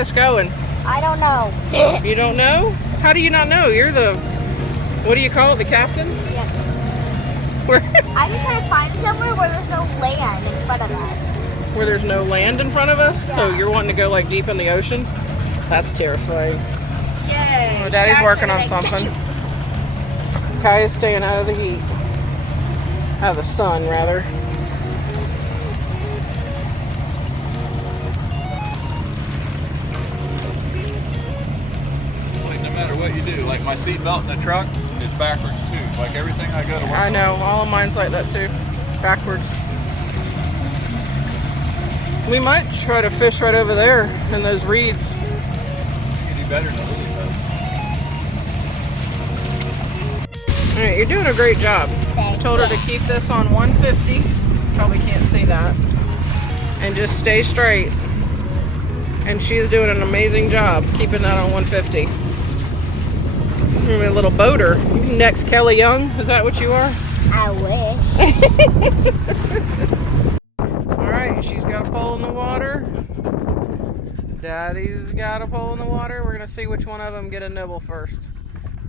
got us going? I don't know. You don't know? How do you not know? You're the, what do you call it, the captain? Yeah. Where, I'm just trying to find somewhere where there's no land in front of us. where there's no land in front of us? Yeah. So you're wanting to go like deep in the ocean? That's terrifying. Sure. Oh, Daddy's working on something. Kai is staying out of the heat. Out of the sun, rather. Like no matter what you do, like my seatbelt in the truck is backwards too. Like everything I go to work I know, on. all of mine's like that too. Backwards. We might try to fish right over there in those reeds. You can do better than Lily does. Alright, you're doing a great job. Thank Told her you. to keep this on 150. Probably can't see that. And just stay straight. And she's doing an amazing job keeping that on 150. You're a little boater. Next Kelly Young, is that what you are? I wish. Alright, she's got a pole in the water. Daddy's got a pole in the water. We're going to see which one of them get a nibble first.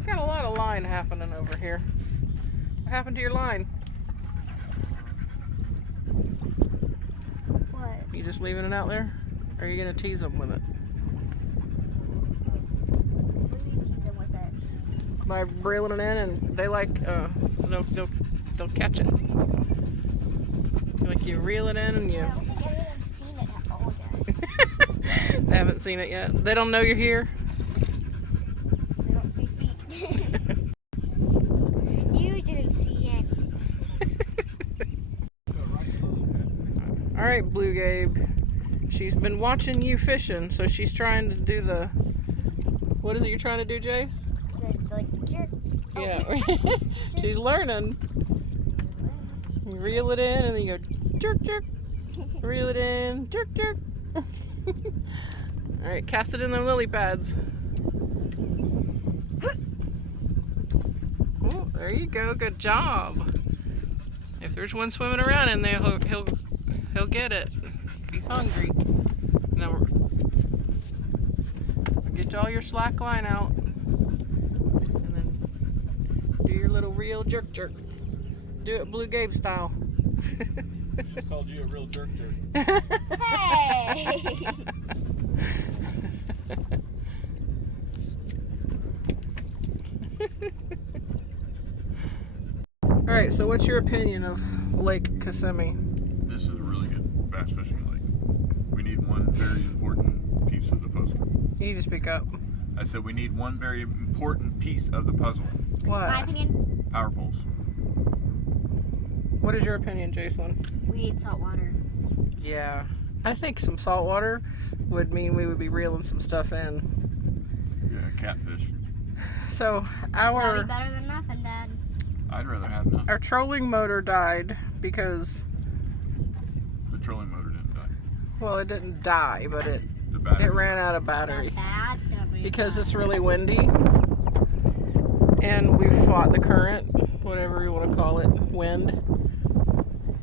Got a lot of line happening over here. What happened to your line? What? You just leaving it out there? Or are you going to tease them with it? What do you tease them with it? By reeling it in, and they like, they'll catch it. Like you reel it in and you... I haven't seen it at all yet. They haven't seen it yet. They don't know you're here. I don't see feet. You didn't see any. Alright, Blue Gabe. She's been watching you fishing, so she's trying to do the... What is it you're trying to do, Jace? Like, jerk. Yeah. She's learning. You reel it in and then you go jerk, jerk. Reel it in, jerk, jerk. Alright, cast it in the lily pads. Oh, there you go. Good job. If there's one swimming around in there, he'll get it. He's hungry. Now get all your slack line out, and then do your little reel jerk jerk. Do it Blue Gabe style. She called you a real jerk jerk. Hey! Alright, so what's your opinion of Lake Kissimmee? This is a really good bass fishing lake. We need one very important piece of the puzzle. You need to speak up. I said we need one very important piece of the puzzle. What? My opinion, Power poles. What is your opinion, Jason? we need salt water. Yeah. I think some salt water would mean we would be reeling some stuff in. Yeah, catfish. So That'd be better than nothing, Dad. I'd rather have none. our trolling motor died because, The trolling motor didn't die. well, it didn't die, but The battery. it ran out of battery Bad. because it's really windy, and we fought the current, whatever you want to call it, wind,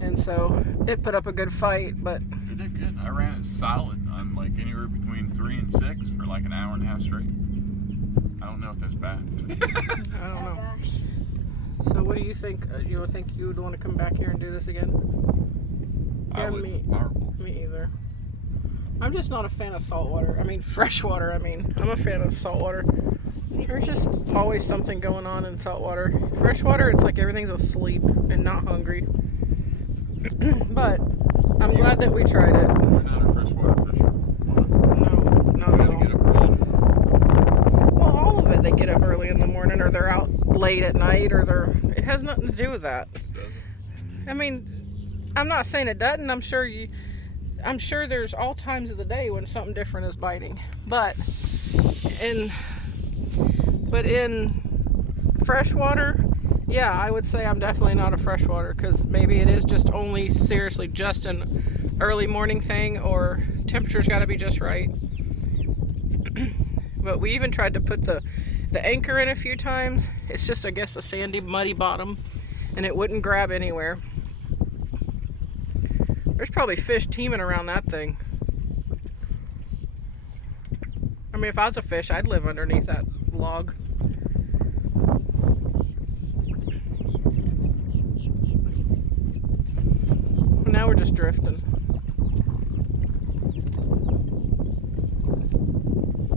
and so it put up a good fight. But It did good. I ran it solid on like anywhere between 3 and 6 for like an hour and a half straight. I don't know if that's bad. I don't know. Gosh. So what do you think? You would think you would want to come back here and do this again? I Yeah, would. me. Power pole. Me either. I'm just not a fan of salt water. I mean, fresh water. I mean, I'm a fan of salt water. There's just always something going on in salt water. Fresh water, it's like everything's asleep and not hungry. But I'm glad that we tried it. We're not a freshwater fisher. No, not We at gotta all. get up early. Well, all of it, they get up early in the morning, or they're out late at night, or it has nothing to do with that. I mean, I'm not saying it doesn't. I'm sure there's all times of the day when something different is biting. But in freshwater, yeah, I would say I'm definitely not a freshwater, because maybe it is just only seriously just an early morning thing, or temperature's got to be just right. But we even tried to put the anchor in a few times. It's just, I guess, a sandy, muddy bottom, and it wouldn't grab anywhere. There's probably fish teeming around that thing. I mean, if I was a fish, I'd live underneath that log. Now we're just drifting.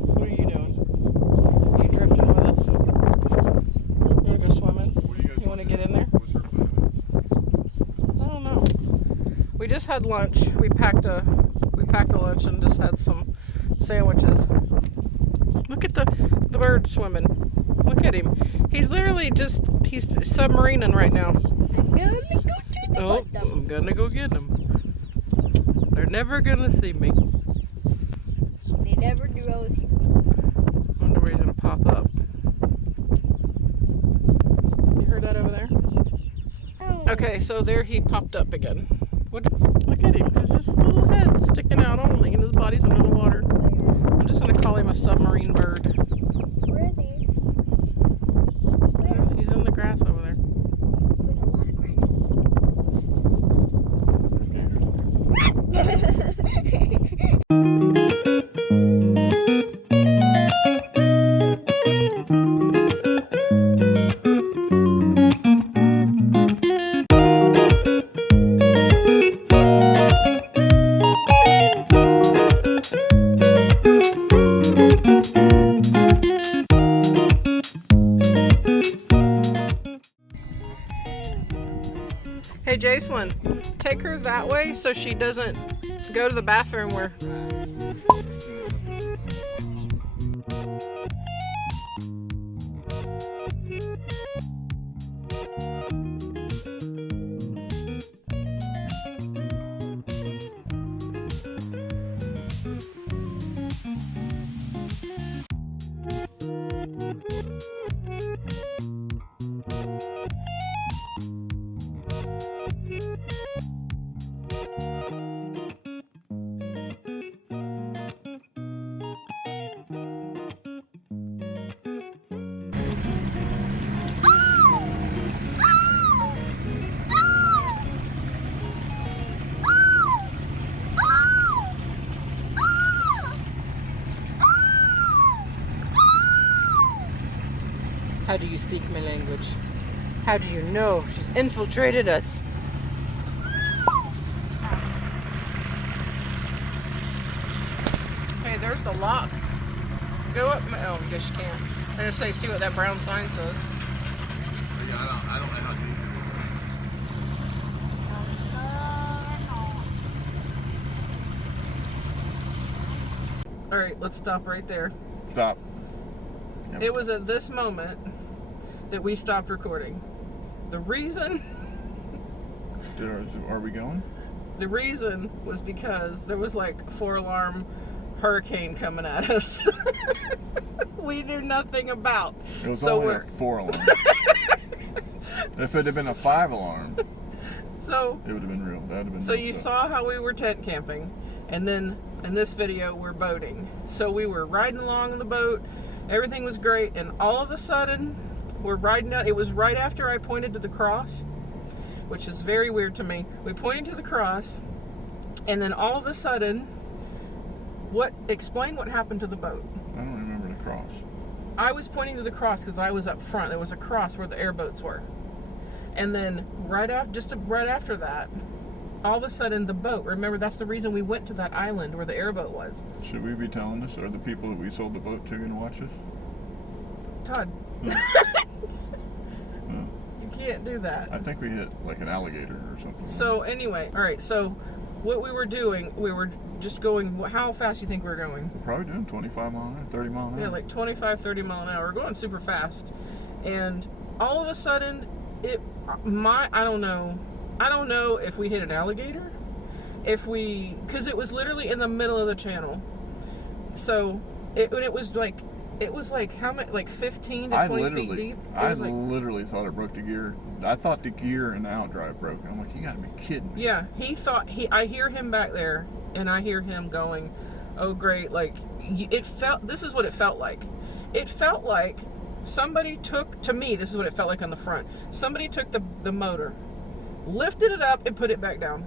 What are you doing? Are you drifting with us? You want to go swimming? You want to get in there? I don't know. We just had lunch. We packed a lunch and just had some sandwiches. Look at the bird swimming. Look at him. He's literally he's submarining right now. I'm gonna go get them. They're never gonna see me. They never do. I was here. I wonder where he's gonna pop up. You heard that over there? Oh. Okay, so there he popped up again. What? Look at him. There's his little head sticking out only, and his body's under the water. I'm just gonna call him a submarine bird. Where is he? He's in the grass over there. There's a lot of grass. Hey, Jacelyn, take her that way so she doesn't go to the bathroom where... How do you speak my language? How do you know? She's infiltrated us. Hey, there's the lock. Go up. Oh, I guess you can't. I just say, see what that brown sign says. Yeah, I don't know how deep it is. All right, let's stop right there. Stop. Yep. It was at this moment that we stopped recording. The reason... Are we going? The reason was because there was like a 4-alarm hurricane coming at us. We knew nothing about. It was so only a 4-alarm. If it had been a 5-alarm, so it would have been real. That would have been. So you saw how we were tent camping, and then in this video we're boating. So we were riding along in the boat. Everything was great, and all of a sudden we're riding out. It was right after I pointed to the cross, which is very weird to me. We pointed to the cross, and then all of a sudden, explain what happened to the boat. I don't remember the cross. I was pointing to the cross because I was up front. There was a cross where the airboats were. And then right after that, all of a sudden the boat, remember that's the reason we went to that island where the airboat was. Should we be telling this? Are the people that we sold the boat to going to watch us? Todd. No. You can't do that. I think we hit like an alligator or something. So anyway, all right, so what we were doing, we were just going, how fast do you think we were going? We're probably doing 25 mile an hour, 30 mile an hour. Yeah, like 25, 30 mile an hour. We're going super fast. And all of a sudden, I don't know if we hit an alligator, because it was literally in the middle of the channel. So it was like how much, like 15 to 20 feet deep? I literally thought it broke the gear. I thought the gear in the outdrive broke. I'm like, you gotta be kidding me. Yeah, I hear him back there, and I hear him going, oh great, like, this is what it felt like. It felt like somebody took, to me, this is what it felt like on the front. Somebody took the motor, lifted it up, and put it back down.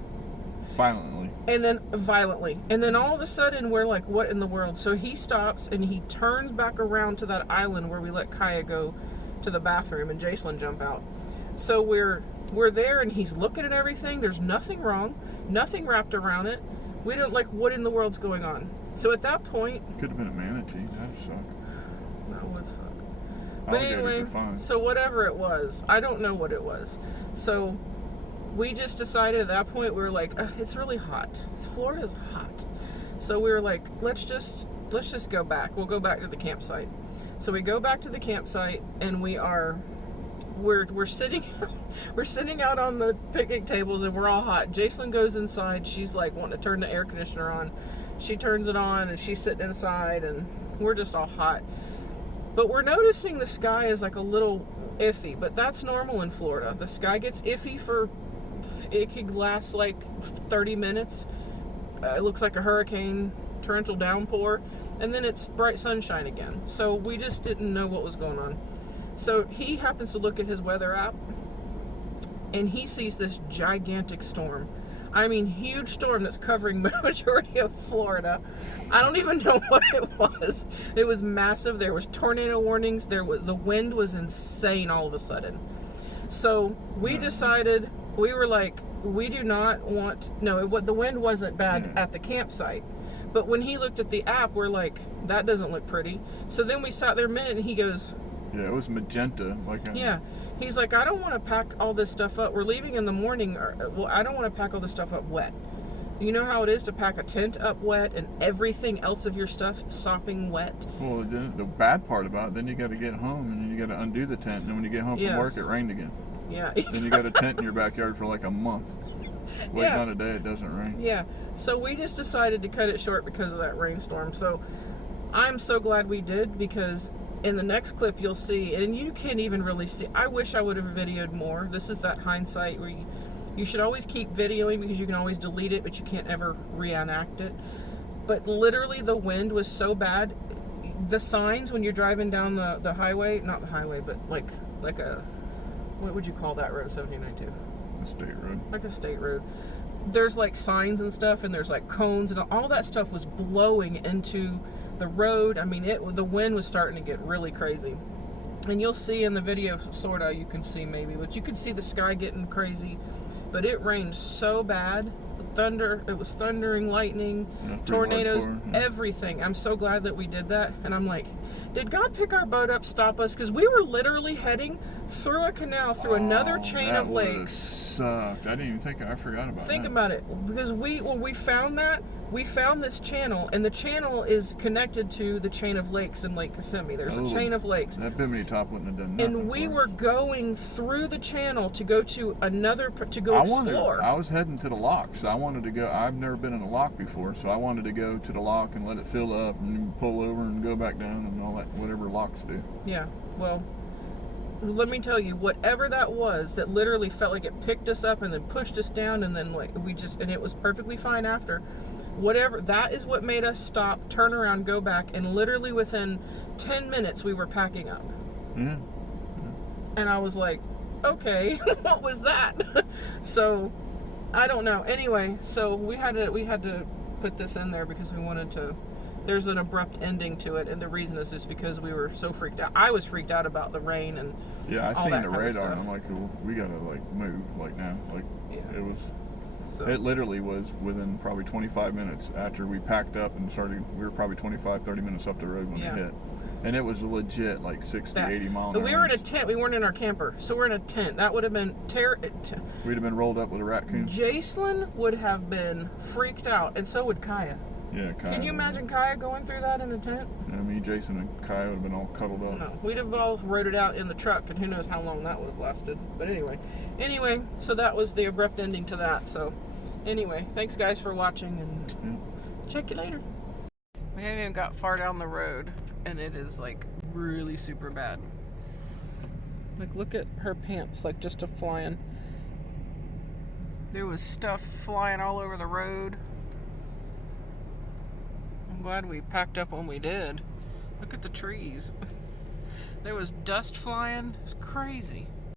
Violently. And then violently. And then all of a sudden we're like, what in the world? So he stops and he turns back around to that island where we let Kaya go to the bathroom and Jacelyn jump out. So we're there and he's looking at everything. There's nothing wrong, nothing wrapped around it. We don't like, what in the world's going on? So at that point, Could have been a manatee. That'd suck. that would suck. But Alligators anyway, are fine. so whatever it was, I don't know what it was. So we just decided at that point, we were like, it's really hot. Florida's hot. So we were like, let's just go back. We'll go back to the campsite. So we go back to the campsite and we're sitting we're sitting out on the picnic tables and we're all hot. Jacelyn goes inside. She's like wanting to turn the air conditioner on. She turns it on and she's sitting inside and we're just all hot. But we're noticing the sky is like a little iffy, but that's normal in Florida. The sky gets iffy it could last like 30 minutes. It looks like a hurricane, torrential downpour, and then it's bright sunshine again. So we just didn't know what was going on. So he happens to look at his weather app and he sees this gigantic storm. I mean, huge storm that's covering the majority of Florida. I don't even know what it was. It was massive. There was tornado warnings. The wind was insane all of a sudden. So we decided, we were like, we do not want, the wind wasn't bad at the campsite. But when he looked at the app, we're like, that doesn't look pretty. So then we sat there a minute and he goes, yeah, it was magenta. Yeah. He's like, I don't want to pack all this stuff up. We're leaving in the morning. I don't want to pack all this stuff up wet. You know how it is to pack a tent up wet and everything else of your stuff sopping wet? Well, the bad part about it, then you got to get home and then you got to undo the tent. And then when you get home from work, it rained again. Yeah. Then you got a tent in your backyard for like a month. Waiting on a day it doesn't rain. Yeah. So we just decided to cut it short because of that rainstorm. So I'm so glad we did, because in the next clip you'll see, and you can't even really see, I wish I would have videoed more. This is that hindsight where you should always keep videoing because you can always delete it, but you can't ever reenact it. But literally the wind was so bad. The signs when you're driving down the highway, not the highway, but like a, what would you call that road, 1792? A state road. Like a state road. There's like signs and stuff, and there's like cones, and all that stuff was blowing into the road. I mean, the wind was starting to get really crazy. And you'll see in the video, sorta, you can see maybe, but you can see the sky getting crazy. But it rained so bad. It was thundering, lightning, tornadoes, everything. I'm so glad that we did that. And I'm like, did God pick our boat up, stop us? Because we were literally heading through a canal, through another chain of lakes. Sucked. I didn't even think, I forgot about that. Think about it. Because when we found that, we found this channel, and the channel is connected to the chain of lakes in Lake Kissimmee. There's a chain of lakes. That Bimini top wouldn't have done nothing. And we were going through the channel to go to explore. I was heading to the lock, so I wanted to go. I've never been in a lock before, so I wanted to go to the lock and let it fill up and pull over and go back down and all that, whatever locks do. Yeah, well, let me tell you, whatever that was, that literally felt like it picked us up and then pushed us down, and then like and it was perfectly fine after. Whatever, that is what made us stop, turn around, go back, and literally within 10 minutes we were packing up. Yeah. And I was like, okay, what was that? So, I don't know. Anyway, so we had to put this in there because we wanted to, there's an abrupt ending to it, and the reason is just because we were so freaked out. I was freaked out about the rain and I all seen that the kind of radar stuff. and I'm like, well, we gotta like move like now. Like it was. So. It literally was within probably 25 minutes after we packed up and started. We were probably 25, 30 minutes up the road when it hit. And it was legit like 60, 80 miles. But we were in a tent. We weren't in our camper. So we're in a tent. That would have been we'd have been rolled up with a raccoon. Jacelyn would have been freaked out, and so would Kaya. Yeah, Kaya. Can you imagine Kaya going through that in a tent? Yeah, me, Jason, and Kaya would have been all cuddled up. No, we'd have all rode it out in the truck, and who knows how long that would have lasted. But anyway, so that was the abrupt ending to that. So anyway, thanks guys for watching, and check you later. We haven't even got far down the road, and it is like really super bad. Like, look at her pants, like just flying. There was stuff flying all over the road. I'm glad we packed up when we did. Look at the trees. There was dust flying. It's crazy.